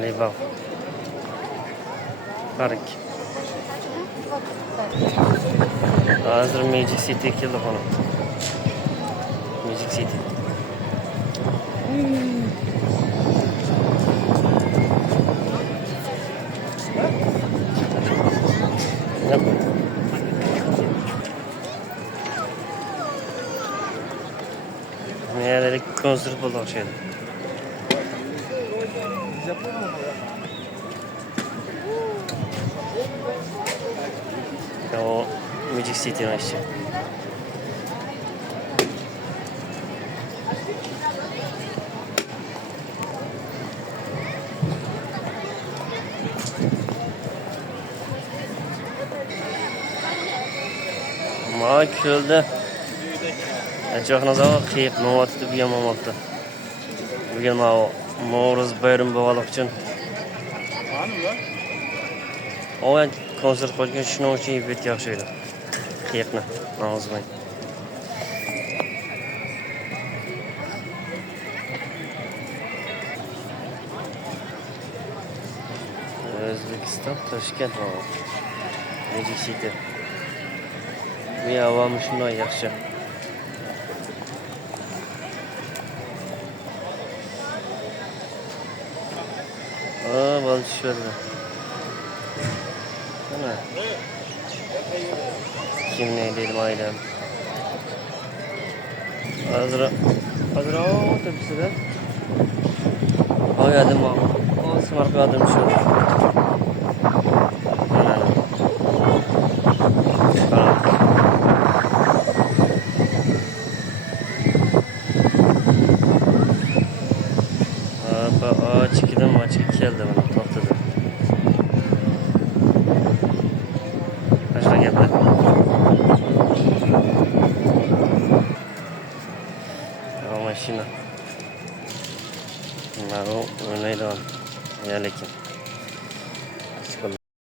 Leibov. Park. Hozir Magic City keldi xonim. Magic City. Yep. Nerede konsert bo'ldi o'xshaydi. O Magic City işte. Ma külde. Çok nazar kıyıp novatı bir yamamakta. Bugün ma Moruz bayram bağlamak için. O konsert qo'ygan shuning uchun yeb yaxshi edi. Qiyiqni, nozmay. O'zbekiston, Toshkent va Magic City. Bu havo shunday yaxshi. Bo'ldi tushirdi. Kim ne dedim aydan. Hazır o tepside. Ayadım o. O smartladım şu. Çıkıdım açık geldi bana tahtada. Kaçta geldi? Машина. Народ, oynaydı. Ya lekin.